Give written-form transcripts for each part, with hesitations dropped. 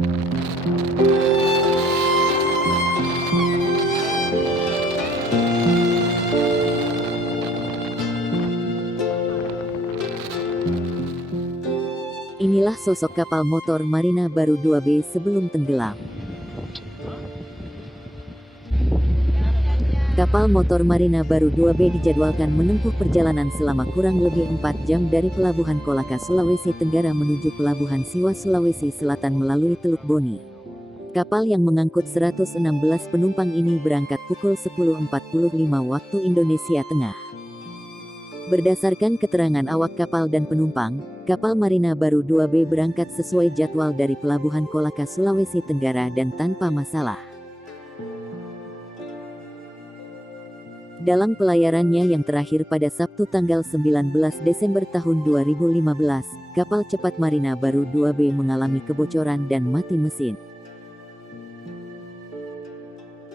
Inilah sosok kapal motor Marina Baru 2B sebelum tenggelam. Kapal motor Marina Baru 2B dijadwalkan menempuh perjalanan selama kurang lebih 4 jam dari Pelabuhan Kolaka, Sulawesi Tenggara menuju Pelabuhan Siwa, Sulawesi Selatan melalui Teluk Boni. Kapal yang mengangkut 116 penumpang ini berangkat pukul 10.45 waktu Indonesia Tengah. Berdasarkan keterangan awak kapal dan penumpang, kapal Marina Baru 2B berangkat sesuai jadwal dari Pelabuhan Kolaka, Sulawesi Tenggara dan tanpa masalah. Dalam pelayarannya yang terakhir pada Sabtu tanggal 19 Desember tahun 2015, kapal cepat Marina Baru 2B mengalami kebocoran dan mati mesin.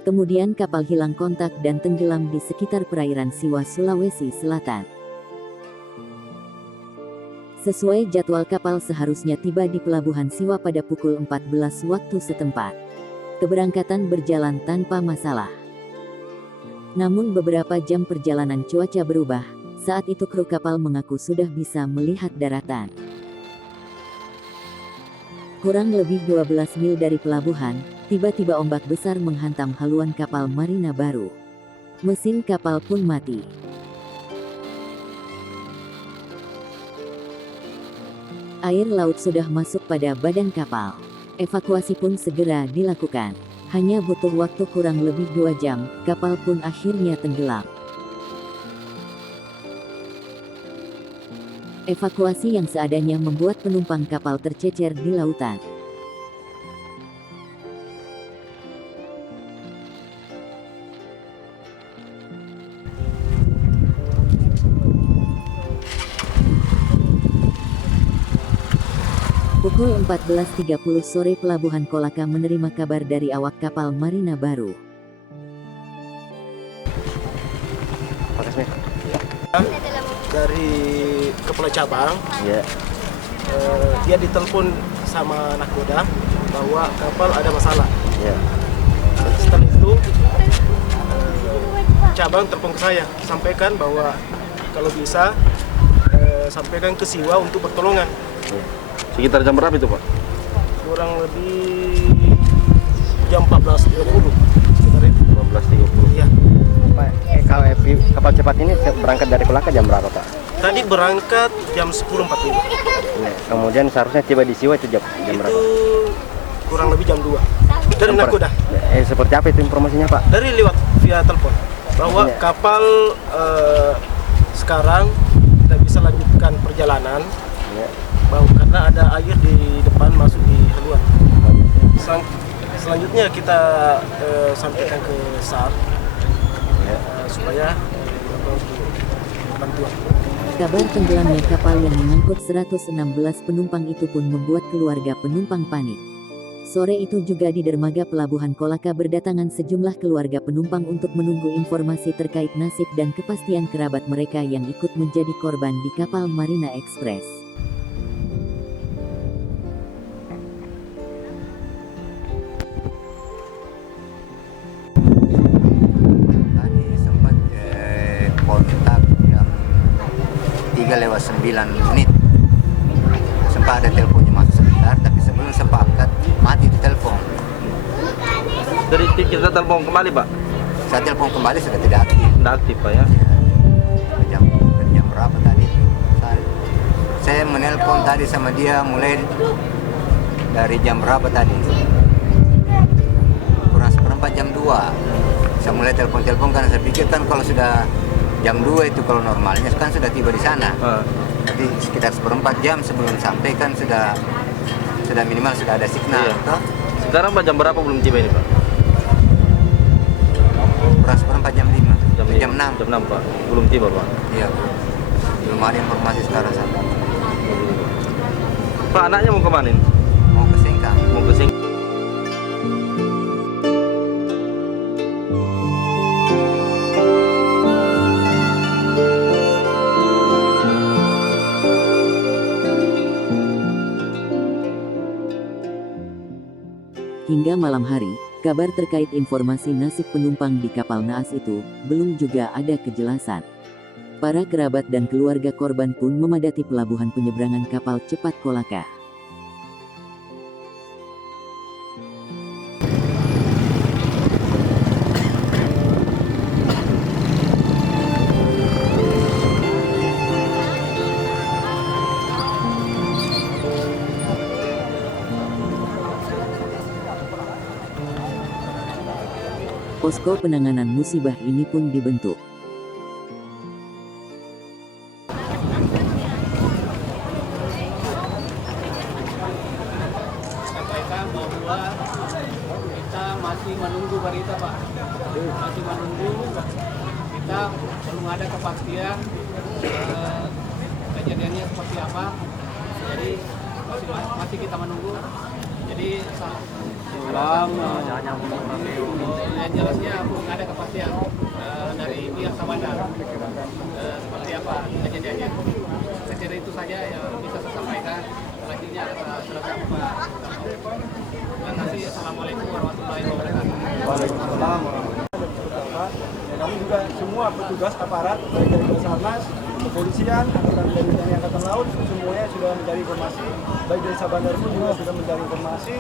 Kemudian kapal hilang kontak dan tenggelam di sekitar perairan Siwa, Sulawesi Selatan. Sesuai jadwal kapal seharusnya tiba di Pelabuhan Siwa pada pukul 14 waktu setempat. Keberangkatan berjalan tanpa masalah. Namun beberapa jam perjalanan cuaca berubah, saat itu kru kapal mengaku sudah bisa melihat daratan. Kurang lebih 12 mil dari pelabuhan, tiba-tiba ombak besar menghantam haluan kapal Marina Baru. Mesin kapal pun mati. Air laut sudah masuk pada badan kapal. Evakuasi pun segera dilakukan. Hanya butuh waktu kurang lebih 2 jam, kapal pun akhirnya tenggelam. Evakuasi yang seadanya membuat penumpang kapal tercecer di lautan. Pukul 14.30 sore Pelabuhan Kolaka menerima kabar dari awak kapal Marina Baru. Dari kepala cabang, Ya. dia ditelepon sama nakoda bahwa kapal ada masalah. Ya. Setelah itu cabang telepon ke saya, sampaikan bahwa kalau bisa sampaikan ke Siwa untuk pertolongan. Ya. Sekitar jam berapa itu, Pak? Kurang lebih jam 14.30. Sekitar itu. 15.30. Iya. Pak, kapal cepat ini berangkat dari Kolaka jam berapa, Pak? Tadi berangkat jam 10.45. Ya. Kemudian seharusnya tiba di Siwa itu jam berapa? Itu kurang lebih jam 2. Dari nakoda. Seperti apa itu informasinya, Pak? Dari lewat via telepon bahwa Maksudnya? kapal sekarang tidak bisa lanjutkan perjalanan. Ya. Bahwa karena ada air di depan masuk di haluan. Selanjutnya kita sampaikan ke SAR Ya. supaya bantuan. Kabar tenggelamnya kapal yang mengangkut 116 penumpang itu pun membuat keluarga penumpang panik. Sore itu juga di dermaga Pelabuhan Kolaka berdatangan sejumlah keluarga penumpang untuk menunggu informasi terkait nasib dan kepastian kerabat mereka yang ikut menjadi korban di kapal Marina Express. Tadi sempat kontak jam 3:09. Sempat ada teleponnya masuk sebentar, tapi sebelum sepakat mati di telepon. Dari kita telepon kembali, Pak? Saya telepon kembali sudah tidak aktif. Tidak aktif, Pak, ya? Jam berapa tadi? Saya menelpon tadi sama dia mulai dari jam berapa tadi? Kurang seperempat jam 2. Saya mulai telepon karena saya pikir kan kalau sudah jam 2 itu kalau normalnya kan sudah tiba di sana. Jadi sekitar seperempat jam sebelum sampai kan sudah minimal sudah ada signal. Iya. Toh? Sekarang Pak jam berapa belum tiba ini, Pak? Kurang seperempat jam 5. Jam 6. Jam 6, Pak. Belum tiba, Pak. Iya. Belum ada informasi sekarang sampai. Pak, anaknya mau kemana ini? Mau ke Sengkang. Mau ke sini. Hingga malam hari, kabar terkait informasi nasib penumpang di kapal naas itu belum juga ada kejelasan. Para kerabat dan keluarga korban pun memadati pelabuhan penyeberangan kapal cepat Kolaka. Posko penanganan musibah ini pun dibentuk. Sampaikan bahwa kita masih menunggu berita, Pak. Masih menunggu. Kita belum ada kepastian kejadiannya seperti apa. Jadi masih kita menunggu. Jadi yang jelasnya belum ada kepastian dari pihak Sabandar seperti apa kejadiannya. Saya kira itu saja yang bisa saya sampaikan. Selanjutnya selesai Pak. Terima kasih. Assalamualaikum warahmatullahi wabarakatuh. Waalaikumsalam warahmatullahi wabarakatuh. Ya, kami juga semua petugas aparat baik dari Basarnas, kepolisian, angkatan dari TNI Angkatan Laut semuanya sudah mencari informasi. Baik dari Sabandar pun juga sudah mencari informasi.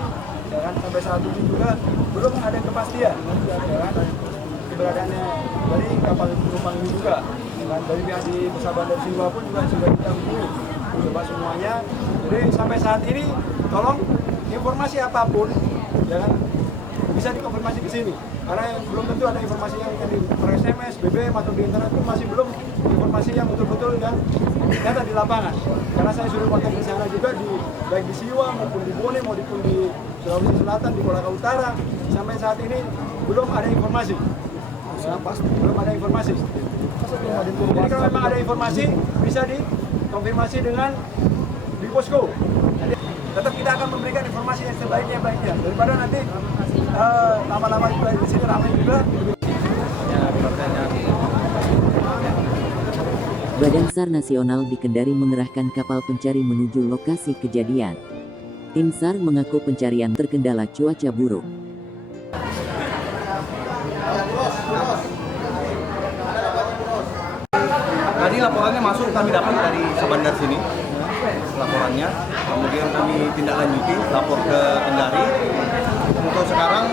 Ya kan, sampai saat ini juga belum ada kepastian ya kan, keberadaannya dari kapal penumpang ini juga. Ya kan, dari pihak di Sabandar Siwa pun juga sudah kita hubungi coba semuanya. Jadi sampai saat ini tolong informasi apapun ya kan, bisa dikonfirmasi ke sini. Karena belum tentu ada informasi yang di per SMS, BBM atau di internet pun masih belum informasi yang betul-betul dan nyata di lapangan. Karena saya sudah kontak di sana juga baik di Siwa maupun di Bone maupun di Sulawesi Selatan, di Kolaka Utara, sampai saat ini belum ada informasi. Ya, belum ada informasi. Jadi kalau memang ada informasi bisa dikonfirmasi dengan di posko. Jadi, tetap kita akan memberikan informasi yang sebaiknya daripada nanti lama-lama juga di sini ramai juga. Badan SAR Nasional di Kendari mengerahkan kapal pencari menuju lokasi kejadian. Tim SAR mengaku pencarian terkendala cuaca buruk. Tadi laporannya masuk, kami dapat dari Sabandar sini laporannya, kemudian kami tindak lanjuti lapor ke Kendari. Untuk sekarang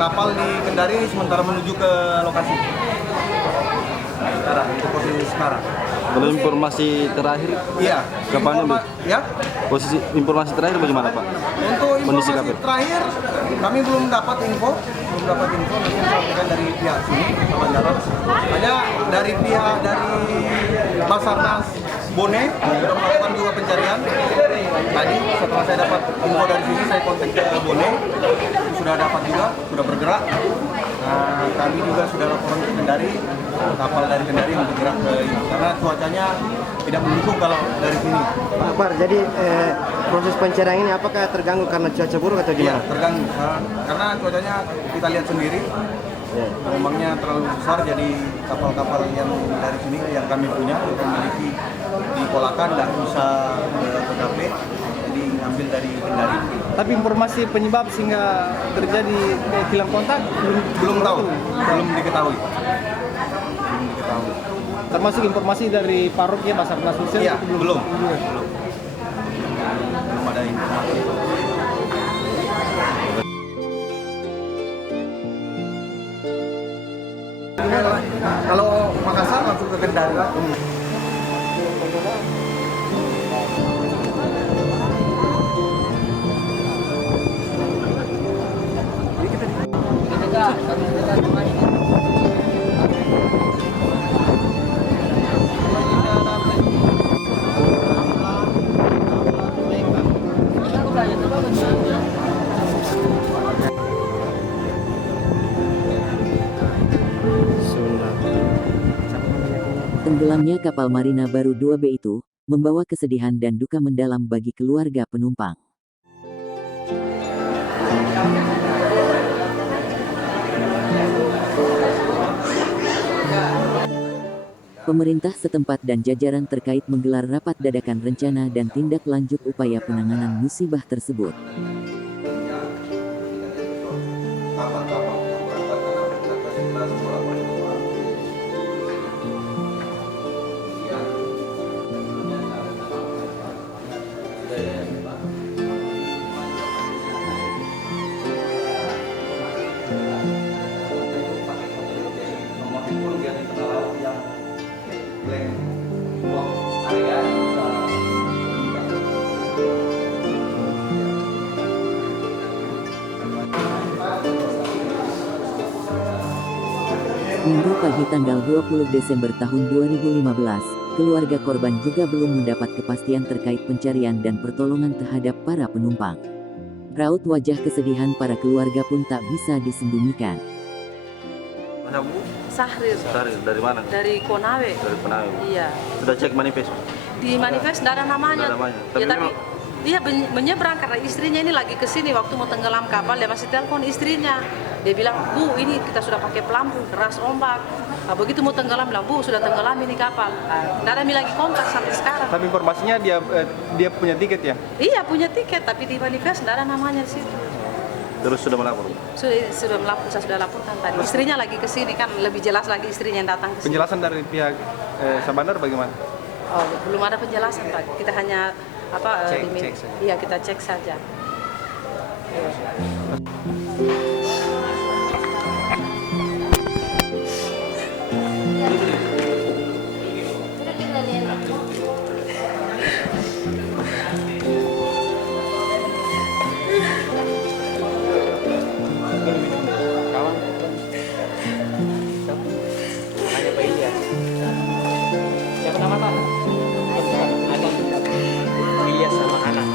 kapal di Kendari sementara menuju ke lokasi. Sekarang itu posisi sekarang. Kalau informasi terakhir, Iya. kapan ini? Ya. Posisi informasi terakhir bagaimana Pak? Untuk Kondisi informasi kapal terakhir, kami belum dapat info mungkin sampaikan dari pihak sini, Bandara. Hanya dari pihak dari Basarnas Bone sudah melakukan juga pencarian. Tadi setelah saya dapat info dari sini, saya kontak ke Bone, sudah dapat juga, sudah bergerak. Nah, kami juga sudah laporan ke Kendari, kapal dari Kendari yang bergerak ke ini, karena cuacanya tidak mendukung kalau dari sini. Pak Akbar, jadi proses pencarian ini apakah terganggu karena cuaca buruk atau Iya, gimana? terganggu. Karena cuacanya kita lihat sendiri, gelombangnya terlalu besar, jadi kapal-kapal yang dari sini yang kami punya, yang kami miliki di Kolaka tidak bisa ke KP, jadi ambil dari Kendari. Tapi informasi penyebab sehingga terjadi hilang kontak Belum tahu, belum diketahui. termasuk informasi dari paroknya Basarnas Sulsel. Iya, belum ada informasi. Kalau Makassar langsung ke Kendari. Tenggelamnya kapal Marina Baru 2B itu membawa kesedihan dan duka mendalam bagi keluarga penumpang. Pemerintah setempat dan jajaran terkait menggelar rapat dadakan rencana dan tindak lanjut upaya penanganan musibah tersebut. Minggu pagi tanggal 20 Desember tahun 2015, keluarga korban juga belum mendapat kepastian terkait pencarian dan pertolongan terhadap para penumpang. Raut wajah kesedihan para keluarga pun tak bisa disembunyikan. Mana Bu? Sahrir Dari mana? dari Konawe. Dari Konawe. Iya. Sudah cek manifest? Di manifest tidak ada namanya. Nggak ada namanya. Ya, Tapi tapi dia menyeberang karena istrinya ini lagi ke sini waktu mau tenggelam kapal, dia masih telepon istrinya. Dia bilang, "Bu, ini kita sudah pakai pelampung keras ombak." Nah, begitu mau tenggelam bilang, "Bu, sudah tenggelam ini kapal." Tidak ada lagi kontak sampai sekarang. Tapi informasinya dia punya tiket ya? Iya punya tiket, tapi di manifest tidak ada namanya di situ. Terus sudah melapor? Sudah melapor, saya sudah laporkan tadi. Istrinya lagi ke sini kan lebih jelas lagi istrinya yang datang ke sini. Penjelasan dari pihak Sabandar bagaimana? Oh, belum ada penjelasan Pak. Kita hanya Cek saja. Iya, kita cek saja. Siapa nama Pak? Ilyas sama anak.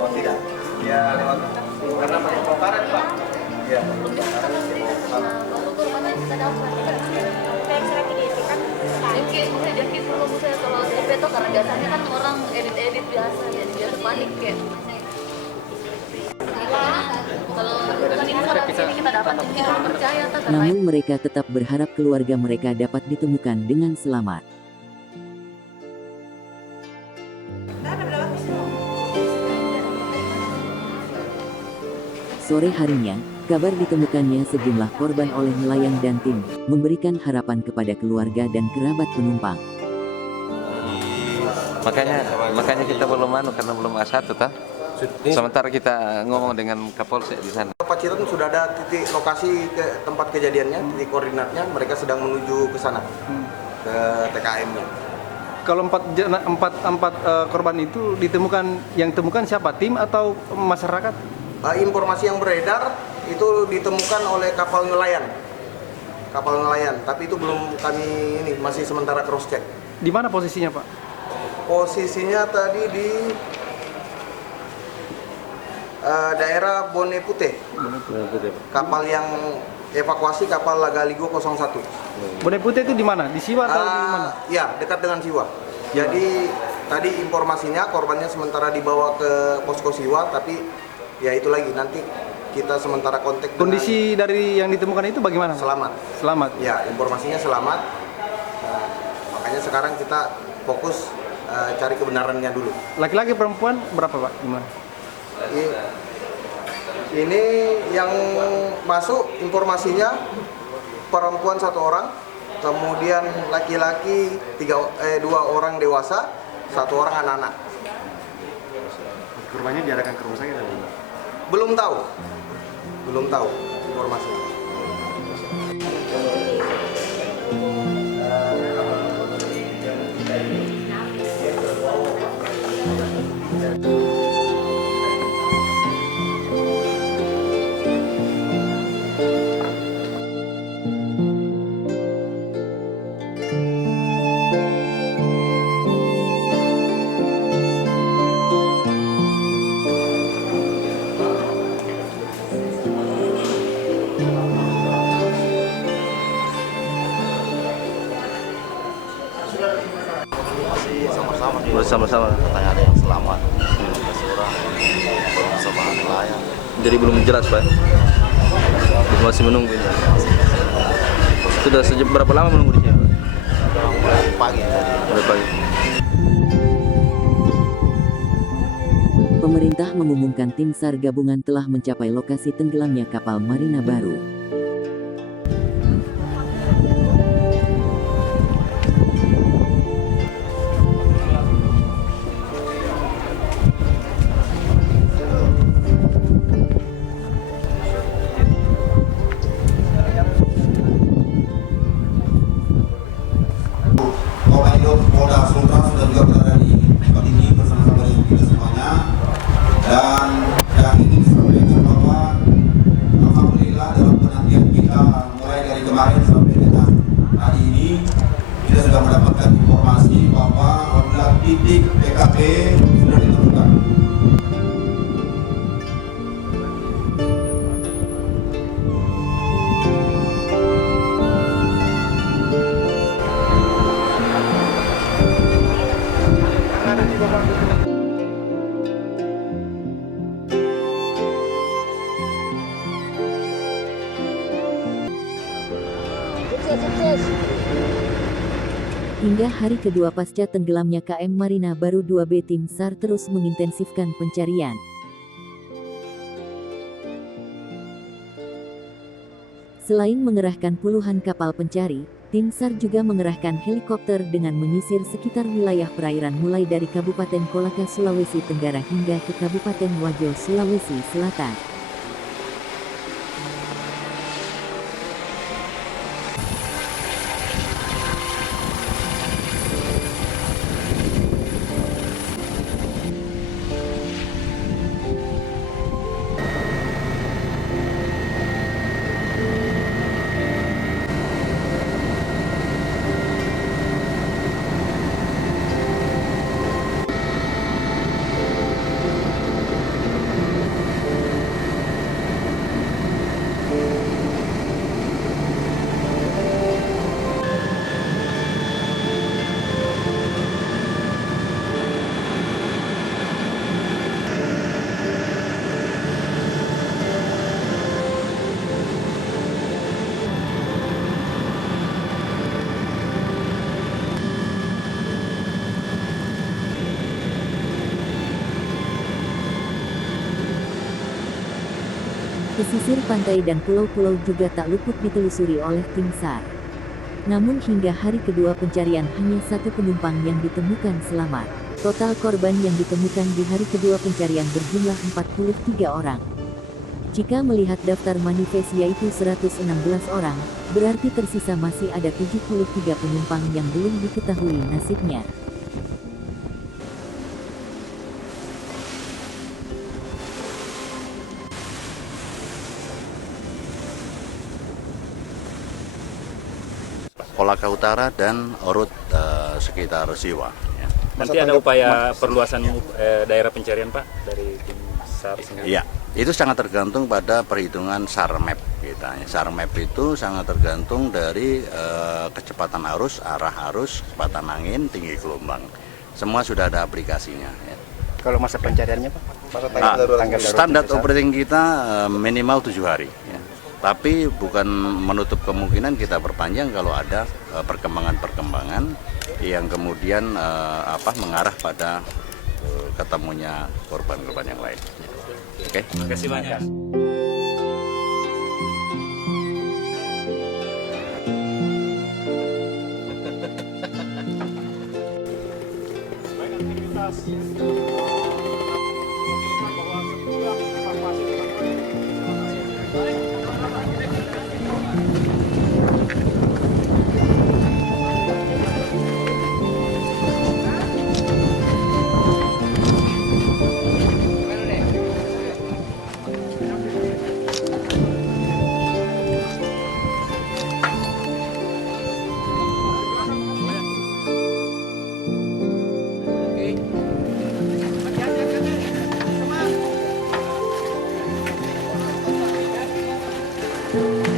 Oh tidak, ya lewat karena pakai bongkaran Pak. Ya. Jadi perlu saya kalau di peto karena biasanya kan orang edit biasa ya dia panik kayak kalau informasi ini kita dapat kita percaya Namun mereka tetap berharap keluarga mereka dapat ditemukan dengan selamat. Sore harinya, kabar ditemukannya sejumlah korban oleh nelayan dan tim, memberikan harapan kepada keluarga dan kerabat penumpang. Makanya kita belum karena belum A1 kan. Sementara kita ngomong dengan Kapolsek di sana. Pacitan sudah ada titik lokasi ke tempat kejadiannya, titik koordinatnya, mereka sedang menuju ke sana, ke TKM-nya. Kalau empat korban itu yang temukan siapa? Tim atau masyarakat? Informasi yang beredar itu ditemukan oleh kapal nelayan, tapi itu belum kami masih sementara cross check. Di mana posisinya Pak? Posisinya tadi di daerah Bone Putih. Kapal yang evakuasi kapal Lagaligo 01. Bone Putih itu di mana? Di Siwa atau di mana? Ya, dekat dengan Siwa. Jadi tadi informasinya korbannya sementara dibawa ke posko Siwa, tapi ya itu lagi nanti kita sementara kontak. Kondisi dari yang ditemukan itu bagaimana? Selamat. Ya, informasinya selamat. Makanya sekarang kita fokus cari kebenarannya dulu. Laki-laki perempuan berapa Pak? Gimana? Ini yang masuk informasinya perempuan 1 orang, kemudian laki-laki 2 orang dewasa, 1 orang anak-anak. Korbannya diarahkan ke rumah sakit atau Belum tahu informasinya. Sama-sama. Katanya ada yang selamat, 15 orang, sama nelayan. Jadi belum jelas Pak? Masih menunggu ini. Sudah sejak berapa lama menunggu di sini Pak? Pagi tadi. Dari pagi. Pemerintah mengumumkan tim SAR gabungan telah mencapai lokasi tenggelamnya kapal Marina Baru. Polda Sultra sudah juga berada di tempat ini bersama-sama dengan kita semuanya, dan yang ingin disampaikan bahwa alhamdulillah dalam penantian kita mulai dari kemarin sampai dengan hari ini kita sudah mendapatkan informasi bahwa apabila titik PKP sudah ditemukan. Hingga hari kedua pasca tenggelamnya KM Marina Baru 2B, tim SAR terus mengintensifkan pencarian. Selain mengerahkan puluhan kapal pencari, tim SAR juga mengerahkan helikopter dengan menyisir sekitar wilayah perairan mulai dari Kabupaten Kolaka, Sulawesi Tenggara hingga ke Kabupaten Wajo, Sulawesi Selatan. Pesisir pantai dan pulau-pulau juga tak luput ditelusuri oleh tim SAR. Namun hingga hari kedua pencarian hanya satu penumpang yang ditemukan selamat. Total korban yang ditemukan di hari kedua pencarian berjumlah 43 orang. Jika melihat daftar manifest yaitu 116 orang, berarti tersisa masih ada 73 penumpang yang belum diketahui nasibnya. Kolaka Utara dan Orut sekitar Siwa. Ya. Nanti ada upaya perluasan daerah pencarian Pak dari tim SAR sendiri? Iya, itu sangat tergantung pada perhitungan SAR map kita. SAR map itu sangat tergantung dari kecepatan arus, arah arus, kecepatan angin, tinggi gelombang. Semua sudah ada aplikasinya. Ya. Kalau masa pencariannya Pak? Standar operating kita minimal 7 hari. Ya. Tapi bukan menutup kemungkinan kita perpanjang kalau ada perkembangan-perkembangan yang kemudian mengarah pada ketemunya korban-korban yang lain. Oke. Terima kasih banyak. Thank you.